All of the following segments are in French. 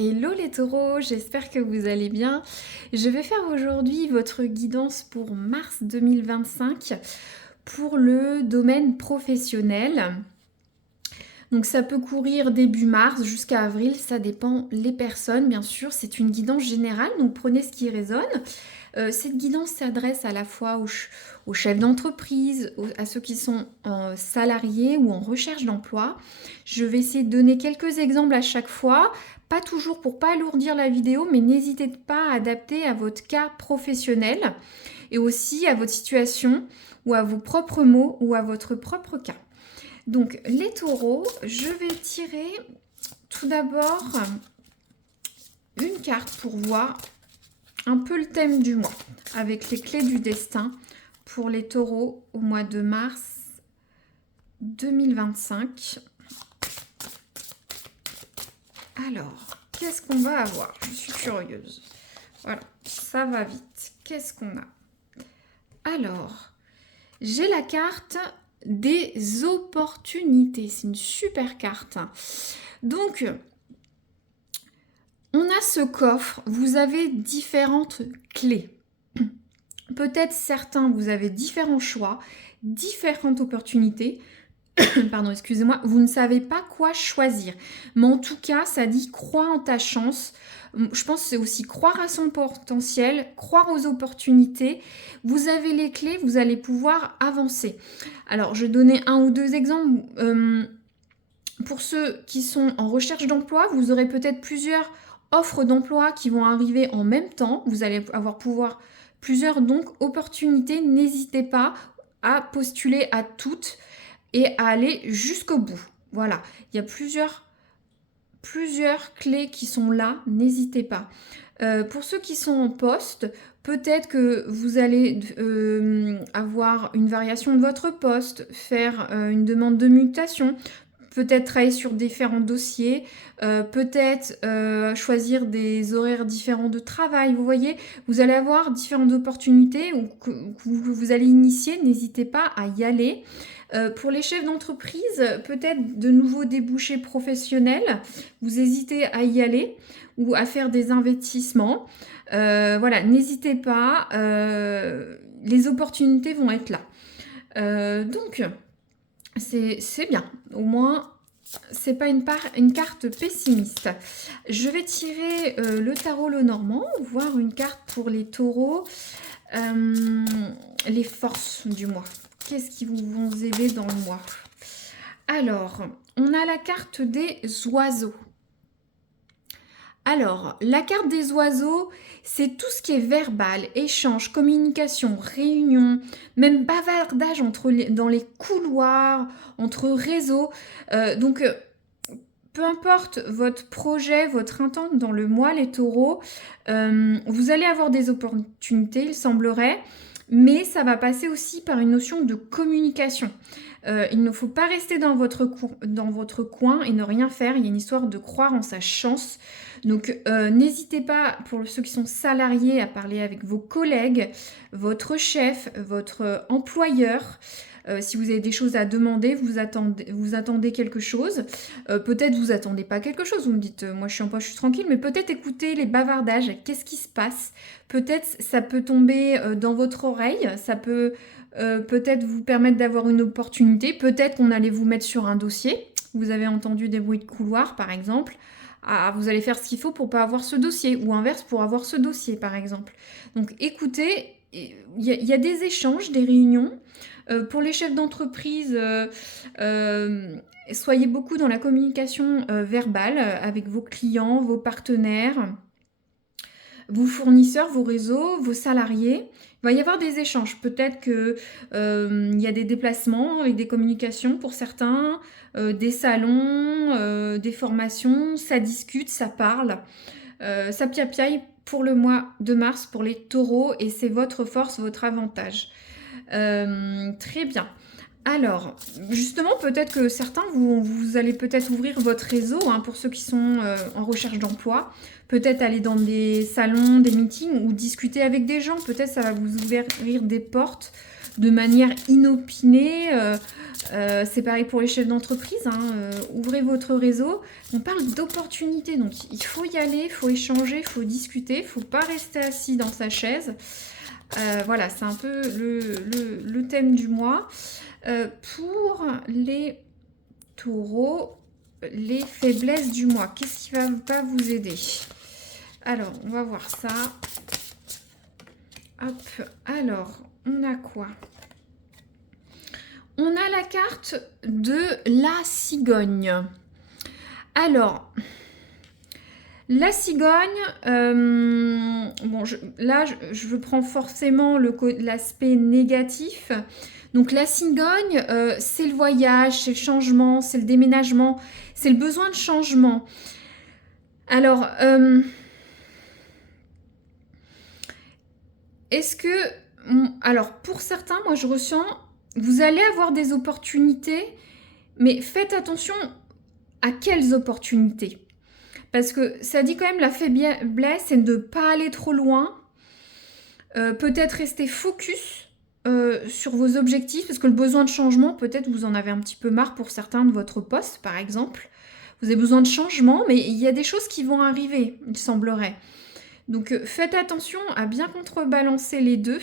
Hello les taureaux, j'espère que vous allez bien. Je vais faire aujourd'hui votre guidance pour mars 2025 pour le domaine professionnel. Donc ça peut courir début mars jusqu'à avril, ça dépend les personnes bien sûr. C'est une guidance générale, donc prenez ce qui résonne. Cette guidance s'adresse à la fois aux chefs d'entreprise, à ceux qui sont salariés ou en recherche d'emploi. Je vais essayer de donner quelques exemples à chaque fois, pas toujours pour pas alourdir la vidéo, mais n'hésitez pas à adapter à votre cas professionnel et aussi à votre situation ou à vos propres mots ou à votre propre cas. Donc les taureaux, je vais tirer tout d'abord une carte pour voir un peu le thème du mois, avec les clés du destin pour les taureaux au mois de mars 2025. Alors, qu'est-ce qu'on va avoir? Je suis curieuse. Voilà, ça va vite. Qu'est-ce qu'on a? Alors, j'ai la carte des opportunités. C'est une super carte. Donc, on a ce coffre, vous avez différentes clés. Peut-être certains, vous avez différents choix, différentes opportunités. Pardon, excusez-moi, vous ne savez pas quoi choisir. Mais en tout cas, ça dit croire en ta chance. Je pense que c'est aussi croire à son potentiel, croire aux opportunités. Vous avez les clés, vous allez pouvoir avancer. Alors, je vais donner un ou deux exemples. Pour ceux qui sont en recherche d'emploi, vous aurez peut-être plusieurs offres d'emploi qui vont arriver en même temps. Vous allez avoir plusieurs donc opportunités. N'hésitez pas à postuler à toutes et à aller jusqu'au bout. Voilà, il y a plusieurs clés qui sont là, n'hésitez pas. Pour ceux qui sont en poste, peut-être que vous allez avoir une variation de votre poste, faire une demande de mutation, peut-être travailler sur différents dossiers, peut-être choisir des horaires différents de travail. Vous voyez, vous allez avoir différentes opportunités que vous allez initier, n'hésitez pas à y aller. Pour les chefs d'entreprise, peut-être de nouveaux débouchés professionnels, vous hésitez à y aller ou à faire des investissements. Voilà, n'hésitez pas, les opportunités vont être là. Donc, c'est bien, au moins, c'est pas une carte pessimiste. Je vais tirer le tarot Lenormand, voir une carte pour les taureaux, les forces du mois. Qu'est-ce qui vous vont aider dans le mois? Alors, on a la carte des oiseaux. Alors, la carte des oiseaux, c'est tout ce qui est verbal, échange, communication, réunion, même bavardage dans les couloirs, entre réseaux. Donc, peu importe votre projet, votre intente dans le mois, les taureaux, vous allez avoir des opportunités, il semblerait, mais ça va passer aussi par une notion de communication. Il ne faut pas rester dans votre coin et ne rien faire. Il y a une histoire de croire en sa chance. Donc, n'hésitez pas, pour ceux qui sont salariés, à parler avec vos collègues, votre chef, votre employeur. Si vous avez des choses à demander, vous attendez quelque chose. Peut-être vous attendez pas quelque chose. Vous me dites, moi je suis en poste, je suis tranquille. Mais peut-être écoutez les bavardages. Qu'est-ce qui se passe? Peut-être ça peut tomber dans votre oreille. Ça peut peut-être vous permettre d'avoir une opportunité. Peut-être qu'on allait vous mettre sur un dossier. Vous avez entendu des bruits de couloir, par exemple. Ah, vous allez faire ce qu'il faut pour pas avoir ce dossier. Ou inverse, pour avoir ce dossier, par exemple. Donc écoutez, il y a des échanges, des réunions. Pour les chefs d'entreprise, soyez beaucoup dans la communication verbale avec vos clients, vos partenaires, vos fournisseurs, vos réseaux, vos salariés. Il va y avoir des échanges. Peut-être qu'il y a des déplacements avec des communications pour certains, des salons, des formations. Ça discute, ça parle. Ça piapiaille pour le mois de mars pour les taureaux et c'est votre force, votre avantage. Très bien. Alors, justement, peut-être que certains, vous allez peut-être ouvrir votre réseau pour ceux qui sont en recherche d'emploi. Peut-être aller dans des salons, des meetings ou discuter avec des gens. Peut-être ça va vous ouvrir des portes de manière inopinée. C'est pareil pour les chefs d'entreprise, hein, ouvrez votre réseau. On parle d'opportunités, donc il faut y aller, il faut échanger, il faut discuter, il ne faut pas rester assis dans sa chaise. Voilà, c'est un peu le thème du mois. Pour les taureaux, les faiblesses du mois, qu'est-ce qui va pas vous aider? Alors, on va voir ça. Hop, alors, on a quoi? On a la carte de la cigogne. Alors, la cigogne, bon, là, je prends forcément l'aspect négatif. Donc, la cigogne, c'est le voyage, c'est le changement, c'est le déménagement, c'est le besoin de changement. Alors, est-ce que... Alors, pour certains, moi, je ressens... Vous allez avoir des opportunités, mais faites attention à quelles opportunités. Parce que ça dit quand même la faiblesse, c'est de ne pas aller trop loin. Peut-être rester focus sur vos objectifs, parce que le besoin de changement, peut-être vous en avez un petit peu marre pour certains de votre poste, par exemple. Vous avez besoin de changement, mais il y a des choses qui vont arriver, il semblerait. Donc faites attention à bien contrebalancer les deux.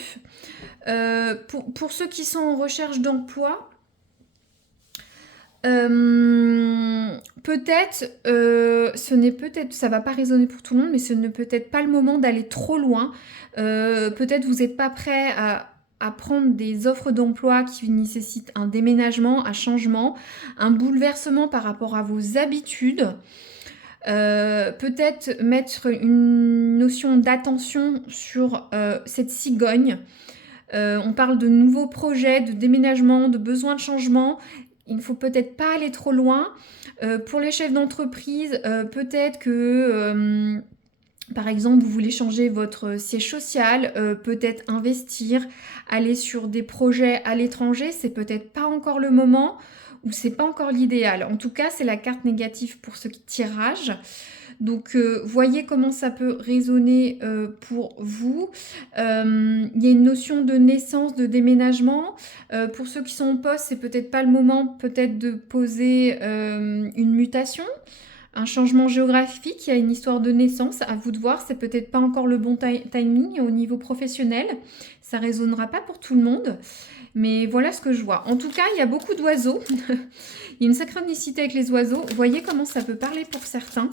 Pour ceux qui sont en recherche d'emploi, peut-être, ça va pas résonner pour tout le monde, mais ce n'est peut-être pas le moment d'aller trop loin. Peut-être vous n'êtes pas prêt à prendre des offres d'emploi qui nécessitent un déménagement, un changement, un bouleversement par rapport à vos habitudes. Peut-être mettre une notion d'attention sur cette cigogne. On parle de nouveaux projets, de déménagement, de besoins de changement. Il ne faut peut-être pas aller trop loin. Pour les chefs d'entreprise, peut-être que, par exemple, vous voulez changer votre siège social, peut-être investir, aller sur des projets à l'étranger, c'est peut-être pas encore le moment ou c'est pas encore l'idéal. En tout cas, c'est la carte négative pour ce tirage. Donc, voyez comment ça peut résonner pour vous. Il y a une notion de naissance, de déménagement. Pour ceux qui sont en poste, c'est peut-être pas le moment peut-être de poser une mutation, un changement géographique. Il y a une histoire de naissance, à vous de voir. C'est peut-être pas encore le bon timing au niveau professionnel. Ça résonnera pas pour tout le monde. Mais voilà ce que je vois. En tout cas, il y a beaucoup d'oiseaux. Il y a une synchronicité avec les oiseaux. Voyez comment ça peut parler pour certains.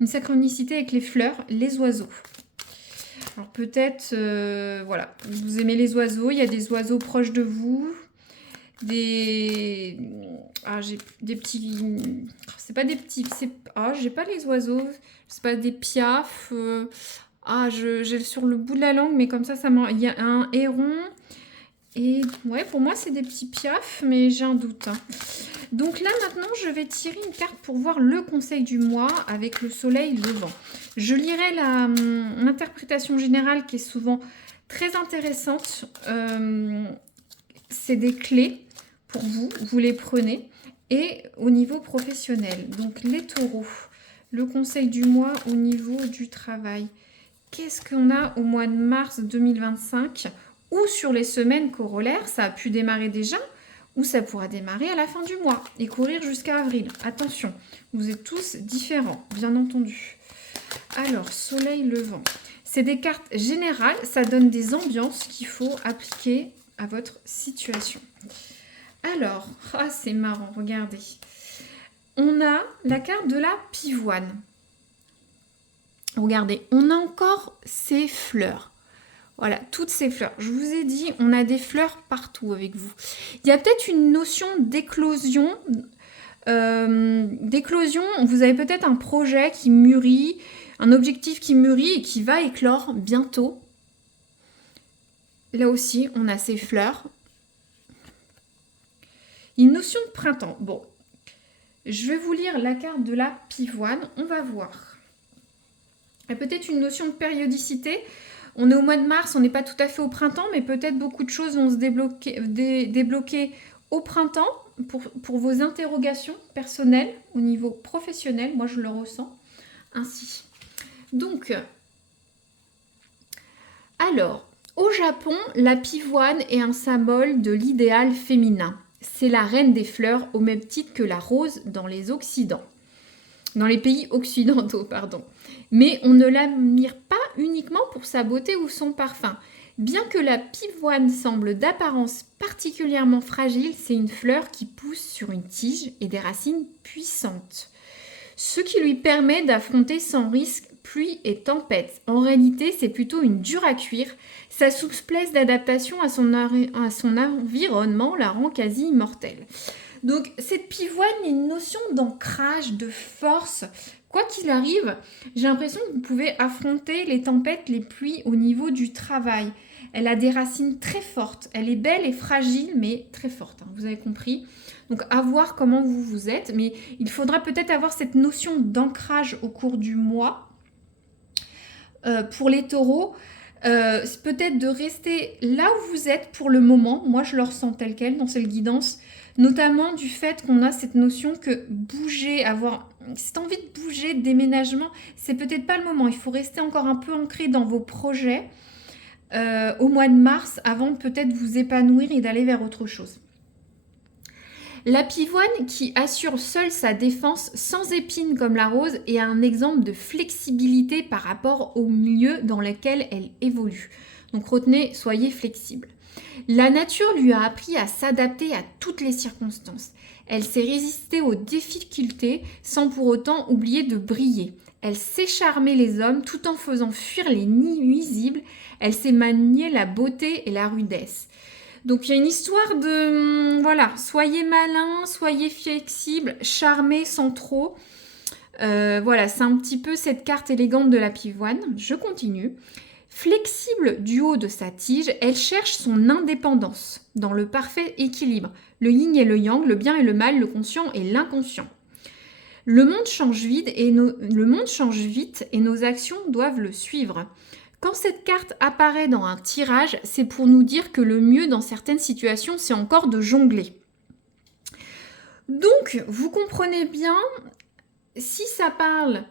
Une synchronicité avec les fleurs, les oiseaux. Alors peut-être, voilà, vous aimez les oiseaux. Il y a des oiseaux proches de vous. J'ai des petits... C'est pas des petits... j'ai pas les oiseaux. C'est pas des piafs. J'ai sur le bout de la langue, mais comme ça il y a un héron... Et ouais, pour moi, c'est des petits piafs, mais j'ai un doute. Hein. Donc là, maintenant, je vais tirer une carte pour voir le conseil du mois avec le soleil levant. Je lirai l'interprétation générale qui est souvent très intéressante. C'est des clés pour vous, vous les prenez. Et au niveau professionnel, donc les taureaux, le conseil du mois au niveau du travail. Qu'est-ce qu'on a au mois de mars 2025 ? Ou sur les semaines corollaires, ça a pu démarrer déjà, ou ça pourra démarrer à la fin du mois et courir jusqu'à avril. Attention, vous êtes tous différents, bien entendu. Alors, soleil levant. C'est des cartes générales, ça donne des ambiances qu'il faut appliquer à votre situation. Alors, c'est marrant, regardez. On a la carte de la pivoine. Regardez, on a encore ces fleurs. Voilà, toutes ces fleurs. Je vous ai dit, on a des fleurs partout avec vous. Il y a peut-être une notion d'éclosion. Vous avez peut-être un projet qui mûrit, un objectif qui mûrit et qui va éclore bientôt. Là aussi, on a ces fleurs. Une notion de printemps. Bon, je vais vous lire la carte de la pivoine. On va voir. Il y a peut-être une notion de périodicité. On est au mois de mars, on n'est pas tout à fait au printemps, mais peut-être beaucoup de choses vont se débloquer au printemps pour vos interrogations personnelles au niveau professionnel. Moi, je le ressens ainsi. Donc, alors, Au Japon, la pivoine est un symbole de l'idéal féminin. C'est la reine des fleurs au même titre que la rose dans les pays occidentaux, pardon. Mais on ne l'admire pas uniquement pour sa beauté ou son parfum. Bien que la pivoine semble d'apparence particulièrement fragile, c'est une fleur qui pousse sur une tige et des racines puissantes, ce qui lui permet d'affronter sans risque pluie et tempête. En réalité, c'est plutôt une dure à cuire. Sa souplesse d'adaptation à son environnement la rend quasi immortelle. Donc cette pivoine a une notion d'ancrage, de force. Quoi qu'il arrive, j'ai l'impression que vous pouvez affronter les tempêtes, les pluies au niveau du travail. Elle a des racines très fortes. Elle est belle et fragile, mais très forte. Vous avez compris. Donc à voir comment vous êtes. Mais il faudra peut-être avoir cette notion d'ancrage au cours du mois. Pour les taureaux, c'est peut-être de rester là où vous êtes pour le moment. Moi, je le ressens tel quel dans cette guidance. Notamment du fait qu'on a cette notion que bouger, avoir cette envie de bouger, de déménagement, c'est peut-être pas le moment. Il faut rester encore un peu ancré dans vos projets au mois de mars avant de peut-être vous épanouir et d'aller vers autre chose. La pivoine qui assure seule sa défense sans épines comme la rose est un exemple de flexibilité par rapport au milieu dans lequel elle évolue. Donc retenez, soyez flexible. La nature lui a appris à s'adapter à toutes les circonstances. Elle s'est résistée aux difficultés sans pour autant oublier de briller. Elle sait charmer les hommes tout en faisant fuir les nuisibles. Elle sait manier la beauté et la rudesse. Donc il y a une histoire de, voilà, soyez malin, soyez flexible, charmez sans trop. Voilà, c'est un petit peu cette carte élégante de la pivoine. Je continue. Flexible du haut de sa tige, elle cherche son indépendance dans le parfait équilibre. Le yin et le yang, le bien et le mal, le conscient et l'inconscient. Le monde change vite et nos actions doivent le suivre. Quand cette carte apparaît dans un tirage, c'est pour nous dire que le mieux dans certaines situations, c'est encore de jongler. Donc, vous comprenez bien, si ça parle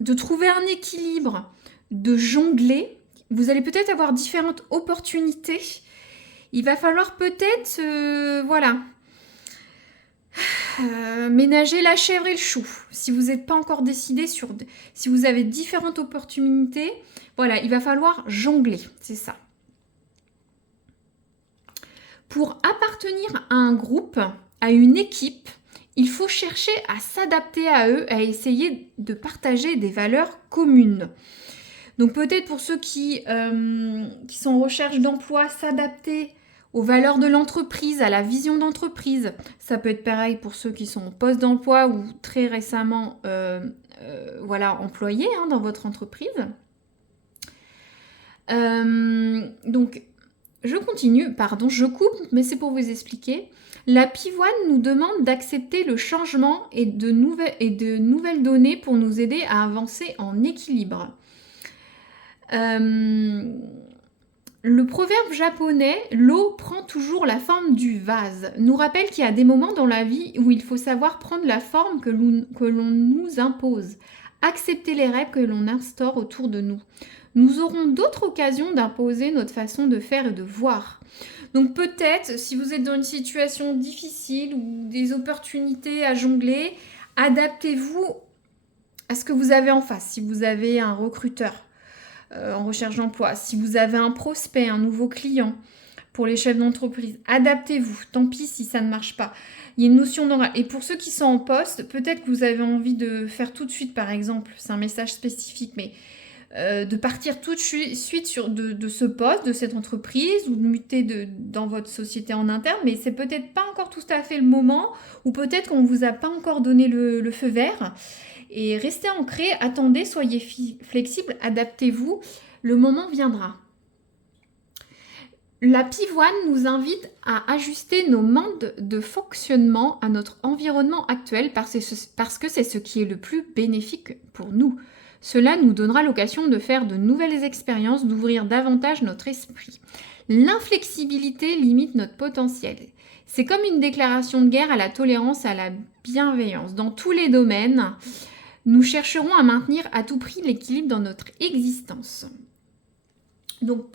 de trouver un équilibre, de jongler, vous allez peut-être avoir différentes opportunités. Il va falloir peut-être, ménager la chèvre et le chou. Si vous n'êtes pas encore décidé si vous avez différentes opportunités, voilà, il va falloir jongler, c'est ça. Pour appartenir à un groupe, à une équipe, il faut chercher à s'adapter à eux, à essayer de partager des valeurs communes. Donc peut-être pour ceux qui sont en recherche d'emploi, s'adapter aux valeurs de l'entreprise, à la vision d'entreprise. Ça peut être pareil pour ceux qui sont en poste d'emploi ou très récemment employés dans votre entreprise. Donc, je continue, je coupe, mais c'est pour vous expliquer. La pivoine nous demande d'accepter le changement et de nouvelles données pour nous aider à avancer en équilibre. Le proverbe japonais « l'eau prend toujours la forme du vase » nous rappelle qu'il y a des moments dans la vie où il faut savoir prendre la forme que l'on nous impose, accepter les règles que l'on instaure autour de nous. Nous aurons d'autres occasions d'imposer notre façon de faire et de voir. Donc peut-être, si vous êtes dans une situation difficile ou des opportunités à jongler, adaptez-vous à ce que vous avez en face. Si vous avez un recruteur en recherche d'emploi, si vous avez un prospect, un nouveau client pour les chefs d'entreprise, adaptez-vous. Tant pis si ça ne marche pas. Il y a une notion d'enrage. Et pour ceux qui sont en poste, peut-être que vous avez envie de faire tout de suite, par exemple, c'est un message spécifique, mais de partir tout de suite de ce poste, de cette entreprise, ou de muter dans votre société en interne, mais c'est peut-être pas encore tout à fait le moment, ou peut-être qu'on ne vous a pas encore donné le feu vert. Et restez ancré, attendez, soyez flexible, adaptez-vous, le moment viendra. La pivoine nous invite à ajuster nos modes de fonctionnement à notre environnement actuel parce que c'est ce qui est le plus bénéfique pour nous. Cela nous donnera l'occasion de faire de nouvelles expériences, d'ouvrir davantage notre esprit. L'inflexibilité limite notre potentiel. C'est comme une déclaration de guerre à la tolérance, à la bienveillance. Dans tous les domaines, nous chercherons à maintenir à tout prix l'équilibre dans notre existence. Donc,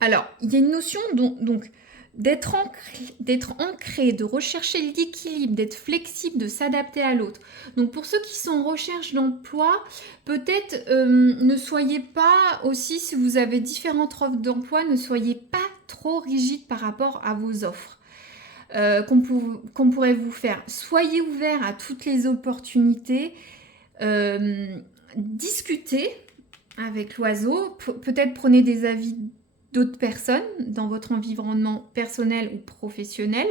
alors, il y a une notion donc d'être ancré, de rechercher l'équilibre, d'être flexible, de s'adapter à l'autre. Donc pour ceux qui sont en recherche d'emploi, peut-être ne soyez pas aussi, si vous avez différentes offres d'emploi, ne soyez pas trop rigide par rapport à vos offres qu'on pourrait vous faire. Soyez ouvert à toutes les opportunités, discutez avec l'oiseau, peut-être prenez des avis d'autres personnes dans votre environnement personnel ou professionnel.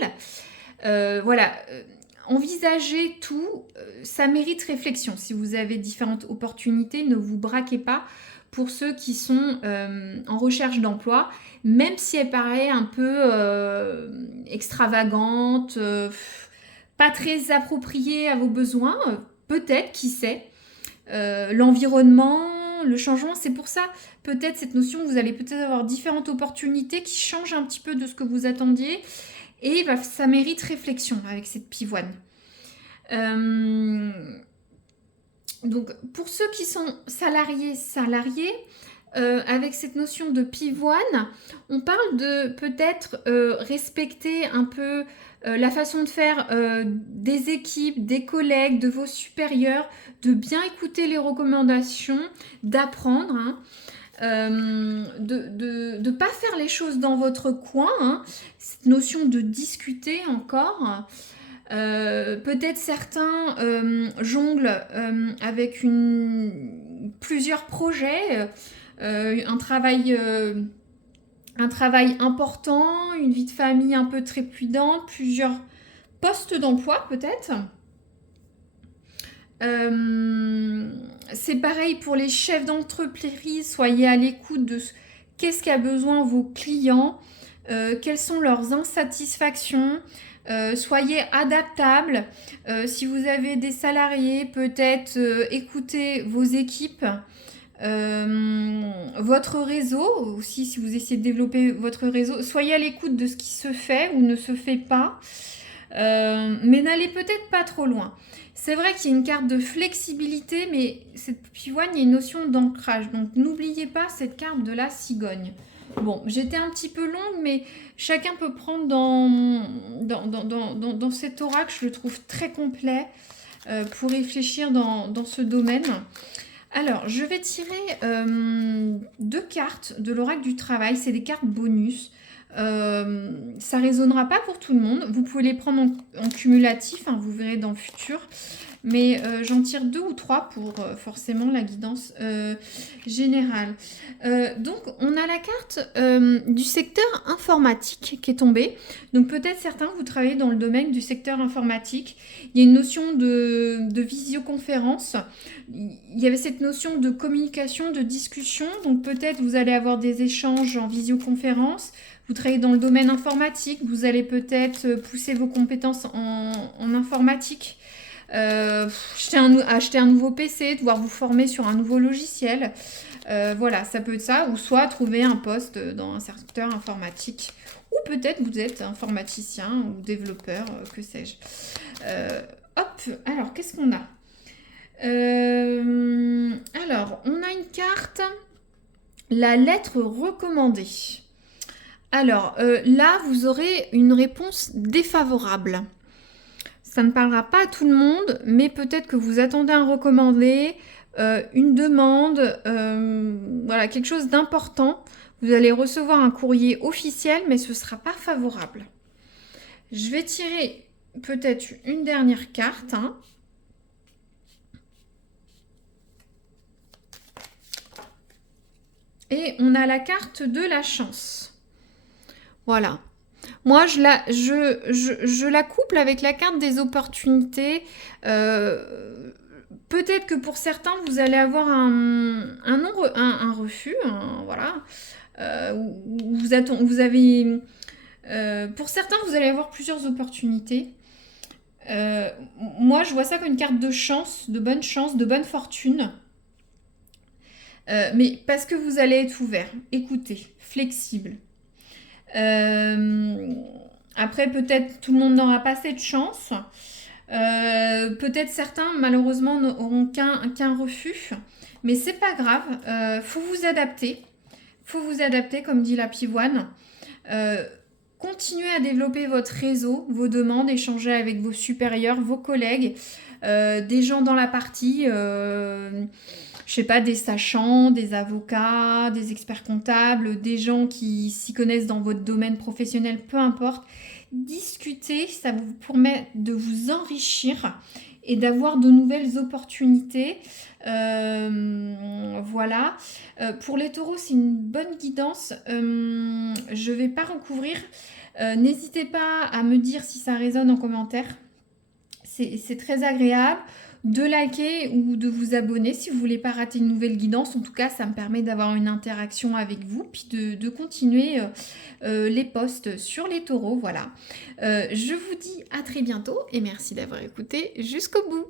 Voilà, envisagez tout, ça mérite réflexion. Si vous avez différentes opportunités, ne vous braquez pas pour ceux qui sont en recherche d'emploi, même si elle paraît un peu extravagante, pas très appropriée à vos besoins, peut-être, qui sait. L'environnement, le changement, c'est pour ça peut-être cette notion, vous allez peut-être avoir différentes opportunités qui changent un petit peu de ce que vous attendiez et bah, ça mérite réflexion avec cette pivoine. Donc pour ceux qui sont salariés, avec cette notion de pivoine, on parle de peut-être respecter un peu la façon de faire des équipes, des collègues, de vos supérieurs, de bien écouter les recommandations, d'apprendre, de ne pas faire les choses dans votre coin, cette notion de discuter encore. Peut-être certains jonglent avec plusieurs projets, un travail important, une vie de famille un peu trépidante, plusieurs postes d'emploi peut-être. C'est pareil pour les chefs d'entreprise, soyez à l'écoute de qu'est-ce qu'a besoin vos clients, quelles sont leurs insatisfactions, soyez adaptables. Si vous avez des salariés, peut-être écoutez vos équipes, votre réseau aussi, si vous essayez de développer votre réseau, soyez à l'écoute de ce qui se fait ou ne se fait pas, mais n'allez peut-être pas trop loin. C'est vrai qu'il y a une carte de flexibilité, mais cette pivoine, il y a une notion d'ancrage. Donc, n'oubliez pas cette carte de la cigogne. Bon, j'étais un petit peu longue, mais chacun peut prendre dans cet oracle. Je le trouve très complet pour réfléchir dans ce domaine. Alors, je vais tirer 2 cartes de l'oracle du travail. C'est des cartes bonus. Ça résonnera pas pour tout le monde. Vous pouvez les prendre en cumulatif, vous verrez dans le futur. Mais j'en tire 2 ou 3 pour forcément la guidance générale. Donc, on a la carte du secteur informatique qui est tombée. Donc, peut-être certains, vous travaillez dans le domaine du secteur informatique. Il y a une notion de visioconférence. Il y avait cette notion de communication, de discussion. Donc, peut-être vous allez avoir des échanges en visioconférence. Vous travaillez dans le domaine informatique. Vous allez peut-être pousser vos compétences en informatique. Acheter un nouveau PC, devoir vous former sur un nouveau logiciel. Voilà, ça peut être ça. Ou soit trouver un poste dans un secteur informatique. Ou peut-être vous êtes informaticien ou développeur, que sais-je. Hop, alors qu'est-ce qu'on a alors, on a une carte, la lettre recommandée. Alors, là, vous aurez une réponse défavorable. Ça ne parlera pas à tout le monde, mais peut-être que vous attendez un recommandé, une demande, voilà, quelque chose d'important. Vous allez recevoir un courrier officiel, mais ce ne sera pas favorable. Je vais tirer peut-être une dernière carte. Et on a la carte de la chance. Voilà. Moi, je la couple avec la carte des opportunités. Peut-être que pour certains, vous allez avoir un refus. Voilà. Pour certains, vous allez avoir plusieurs opportunités. Moi, je vois ça comme une carte de chance, de bonne fortune. Mais parce que vous allez être ouvert, écoutez, flexible. Après, peut-être tout le monde n'aura pas cette chance. Peut-être certains, malheureusement, n'auront qu'un refus. Mais c'est pas grave. Faut vous adapter. faut vous adapter, comme dit la pivoine. Euh, Continuez à développer votre réseau, vos demandes, échanger avec vos supérieurs, vos collègues, des gens dans la partie, je sais pas, des sachants, des avocats, des experts comptables, des gens qui s'y connaissent dans votre domaine professionnel, peu importe. Discuter, ça vous permet de vous enrichir et d'avoir de nouvelles opportunités. Voilà. Pour les taureaux, c'est une bonne guidance. Je ne vais pas recouvrir. N'hésitez pas à me dire si ça résonne en commentaire. C'est très agréable de liker ou de vous abonner si vous voulez pas rater une nouvelle guidance. En tout cas, ça me permet d'avoir une interaction avec vous, puis de continuer les posts sur les taureaux. Voilà. Je vous dis à très bientôt et merci d'avoir écouté jusqu'au bout.